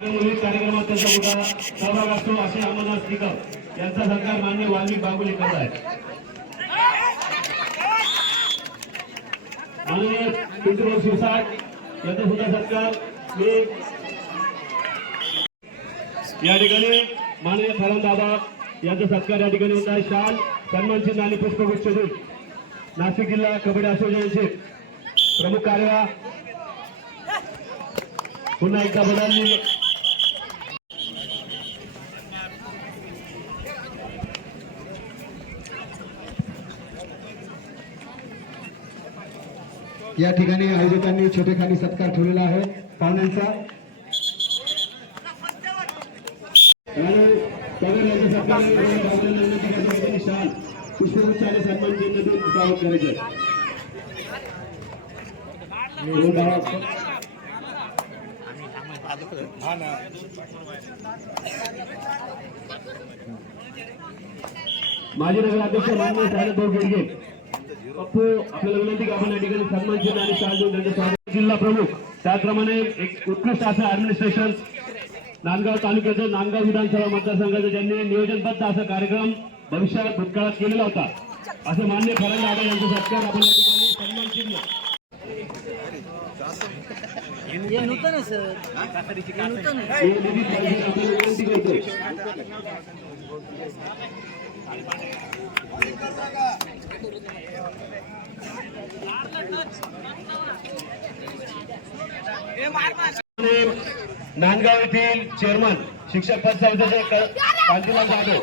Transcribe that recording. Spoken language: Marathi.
विविध कार्यक्रमात त्यांचा मोठा सहभाग असतो असे अमरनाथ निकम यांचा सरकार मान्य वाल्मिक बागुले करत आहे. माननीय पिंटू यांचा सुद्धा सत्कार. मी या ठिकाणी माननीय खरण दादा यांचा सत्कार या ठिकाणी होत आहे. शाल सन्मान चिन्ह आणि पुष्पगुच्छ देऊन. नाशिक जिल्हा कबड्डी असोसिएशनचे प्रमुख कार्य पुन्हा एकदा बदलली या ठिकाणी आयोजकांनी छोटेखानी सत्कार ठेवलेला आहे. पाहुण्यांचा. आणि पवार यांचा सत्कार बाबूराव विनंती करतो माजी नगराध्यक्ष मान्य साहेब पप्पू आपल्याला विनंती की आपण या ठिकाणी सन्मान चिन्ह आणि शाल देऊन त्यांचं स्वागत जिल्हा प्रमुख. त्याचप्रमाणे एक उत्कृष्ट असं ऍडमिनिस्ट्रेशन नांदगाव तालुक्याचं नांदगाव विधानसभा मतदारसंघाचं ज्यांनी नियोजनबद्ध असा कार्यक्रम भविष्यात भूतकाळात केलेला होता. असं मान्य खरं दादा यांचा सत्कार आपण या ठिकाणी सन्मान चिन्ह नूतन नांदगाव येथील चेअरमन शिक्षक पद संस्थेचे कांतीलाल जाधव